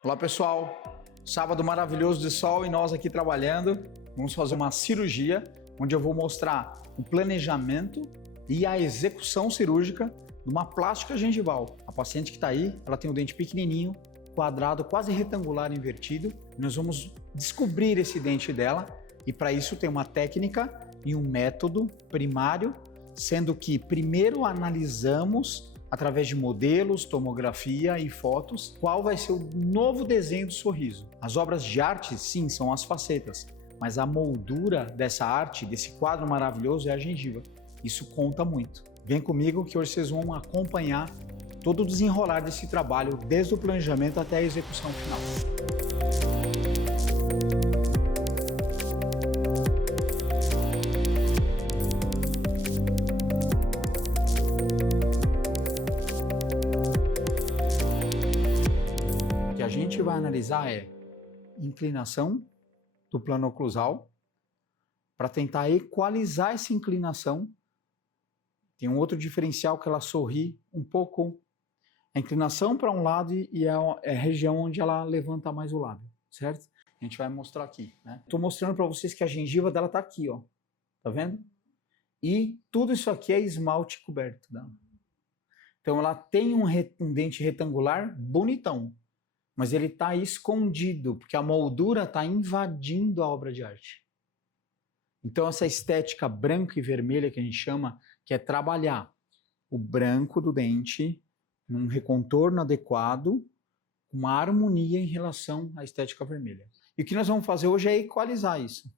Olá pessoal, sábado maravilhoso de sol e nós aqui trabalhando. Vamos fazer uma cirurgia onde eu vou mostrar o planejamento e a execução cirúrgica de uma plástica gengival. A paciente que está aí, ela tem um dente pequenininho, quadrado, quase retangular, invertido. Nós vamos descobrir esse dente dela e para isso tem uma técnica e um método primário, sendo que primeiro analisamos através de modelos, tomografia e fotos, qual vai ser o novo desenho do sorriso. As obras de arte, sim, são as facetas, mas a moldura dessa arte, desse quadro maravilhoso, é a gengiva. Isso conta muito. Vem comigo que hoje vocês vão acompanhar todo o desenrolar desse trabalho, desde o planejamento até a execução final. O que a gente vai analisar é inclinação do plano oclusal para tentar equalizar essa inclinação. Tem um outro diferencial que ela sorri um pouco, a inclinação para um lado e é a região onde ela levanta mais o lábio, certo? A gente vai mostrar aqui, né? Estou mostrando para vocês que a gengiva dela está aqui, ó, tá vendo? E tudo isso aqui é esmalte coberto dela. Então ela tem um dente retangular bonitão, mas ele está escondido, porque a moldura está invadindo a obra de arte. Então essa estética branca e vermelha que a gente chama, que é trabalhar o branco do dente num recontorno adequado, uma harmonia em relação à estética vermelha. E o que nós vamos fazer hoje é equalizar isso.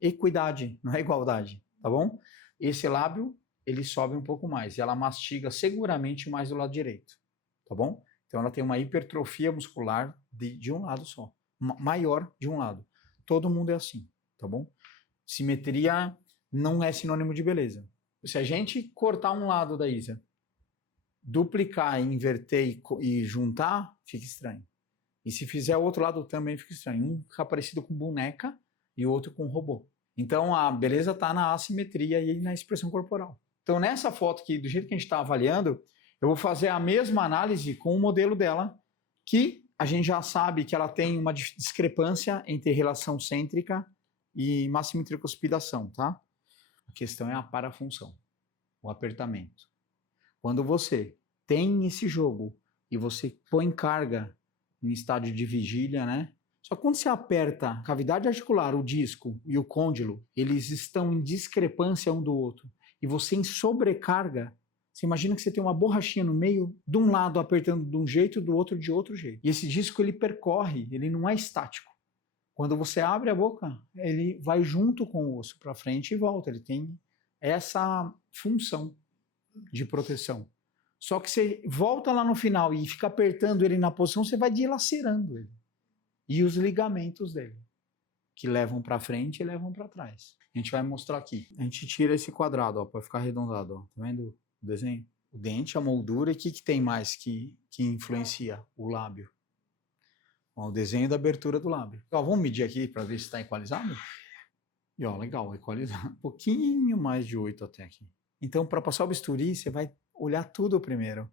Equidade, não é igualdade, tá bom? Esse lábio, ele sobe um pouco mais e ela mastiga seguramente mais do lado direito, tá bom? Então ela tem uma hipertrofia muscular de um lado só, maior de um lado. Todo mundo é assim, tá bom? Simetria não é sinônimo de beleza. Se a gente cortar um lado da Isa, duplicar, inverter e juntar, fica estranho. E se fizer o outro lado também fica estranho. Um fica parecido com boneca e o outro com robô. Então a beleza está na assimetria e na expressão corporal. Então nessa foto aqui, do jeito que a gente está avaliando, eu vou fazer a mesma análise com o modelo dela, que a gente já sabe que ela tem uma discrepância entre relação cêntrica e máxima tricuspidação, tá? A questão é a parafunção, o apertamento. Quando você tem esse jogo e você põe carga em estádio de vigília, né? Só que quando você aperta a cavidade articular, o disco e o côndilo, eles estão em discrepância um do outro, e você em sobrecarga, você imagina que você tem uma borrachinha no meio, de um lado apertando de um jeito, do outro de outro jeito. E esse disco ele percorre, ele não é estático. Quando você abre a boca, ele vai junto com o osso para frente e volta. Ele tem essa função de proteção. Só que você volta lá no final e fica apertando ele na posição, você vai dilacerando ele. E os ligamentos dele, que levam para frente e levam para trás. A gente vai mostrar aqui. A gente tira esse quadrado, para ficar arredondado. Ó. Tá vendo o desenho? O dente, a moldura, e o que tem mais que influencia? O lábio. Ó, o desenho da abertura do lábio. Ó, vamos medir aqui para ver se está equalizado? E ó, legal, equalizado. Um pouquinho mais de 8 até aqui. Então, para passar o bisturi, você vai olhar tudo primeiro.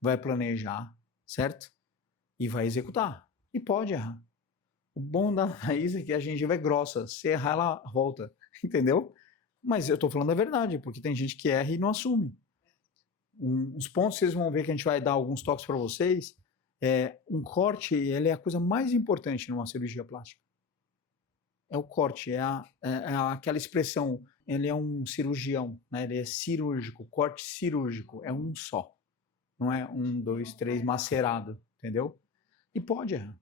Vai planejar, certo? E vai executar. E pode errar. O bom da raiz é que a gengiva é grossa. Se errar, ela volta. Entendeu? Mas eu estou falando a verdade, porque tem gente que erra e não assume. Os pontos que vocês vão ver que a gente vai dar alguns toques para vocês. Um corte, ele é a coisa mais importante numa cirurgia plástica. É o corte, é aquela expressão, ele é um cirurgião, né? Ele é cirúrgico, corte cirúrgico, é um só. Não é 1, 2, 3 macerado, entendeu? E pode errar.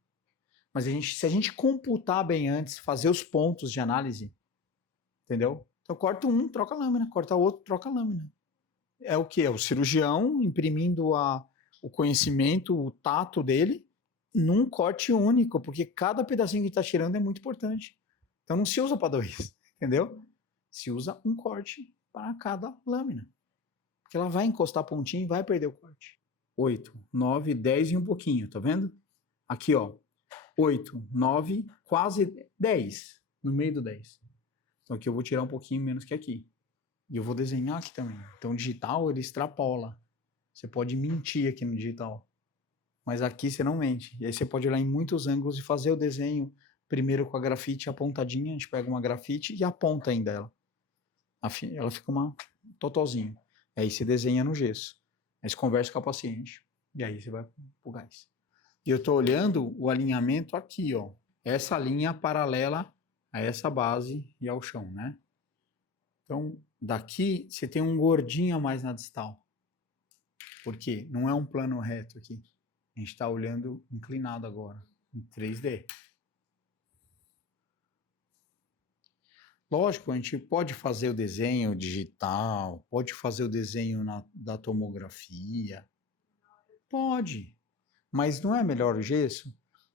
Mas se a gente computar bem antes, fazer os pontos de análise, entendeu? Então corta um, troca a lâmina, corta outro, troca a lâmina. É o que? É o cirurgião imprimindo o conhecimento, o tato dele, num corte único, porque cada pedacinho que está tirando é muito importante. Então não se usa para 2, entendeu? Se usa um corte para cada lâmina. Porque ela vai encostar a pontinha e vai perder o corte. 8, 9, 10 e um pouquinho, tá vendo? Aqui, ó. 8, 9, quase 10, no meio do 10. Então aqui eu vou tirar um pouquinho menos que aqui. E eu vou desenhar aqui também. Então o digital, ele extrapola. Você pode mentir aqui no digital. mas aqui você não mente. E aí você pode olhar em muitos ângulos e fazer o desenho primeiro com a grafite apontadinha, a gente pega uma grafite e aponta ainda ela. Ela fica uma totalzinho. Aí você desenha no gesso. Aí você conversa com a paciente. E aí você vai pro gás. E eu tô olhando o alinhamento aqui, ó. Essa linha paralela a essa base e ao chão, né? Então, daqui você tem um gordinho a mais na distal. Por quê? Não é um plano reto aqui. A gente está olhando inclinado agora, em 3D. Lógico, a gente pode fazer o desenho digital, pode fazer o desenho da tomografia. Pode. Mas não é melhor o gesso?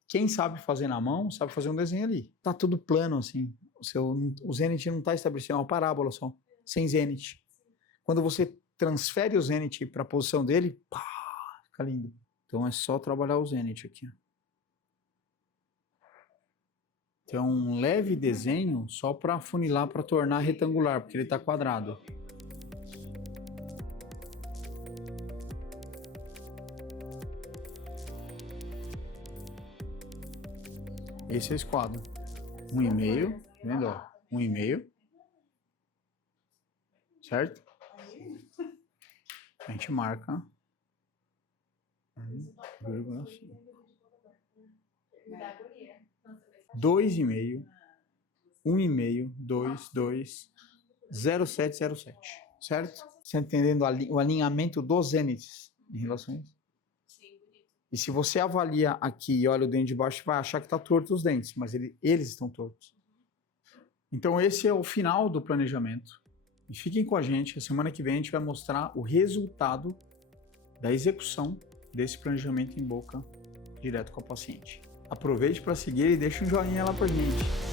Quem sabe fazer na mão, sabe fazer um desenho ali. Tá tudo plano, assim. O zênite não está estabelecido, é uma parábola só, sem zênite. Quando você transfere o zênite para a posição dele, pá, fica lindo. Então é só trabalhar o zênite aqui. Então um leve desenho só para afunilar, para tornar retangular, porque ele está quadrado. Esse é o esquadro. 1,5, vendo? 1,5. Certo? A gente marca 1,5. 2,5. 1,5, 2, 2, 0,707. Certo? Você entendendo o alinhamento dos zênites em relação a isso? E se você avalia aqui e olha o dente de baixo, vai achar que está torto os dentes, mas eles estão tortos. Então esse é o final do planejamento. E fiquem com a gente, a semana que vem a gente vai mostrar o resultado da execução desse planejamento em boca direto com a paciente. Aproveite para seguir e deixa um joinha lá pra gente.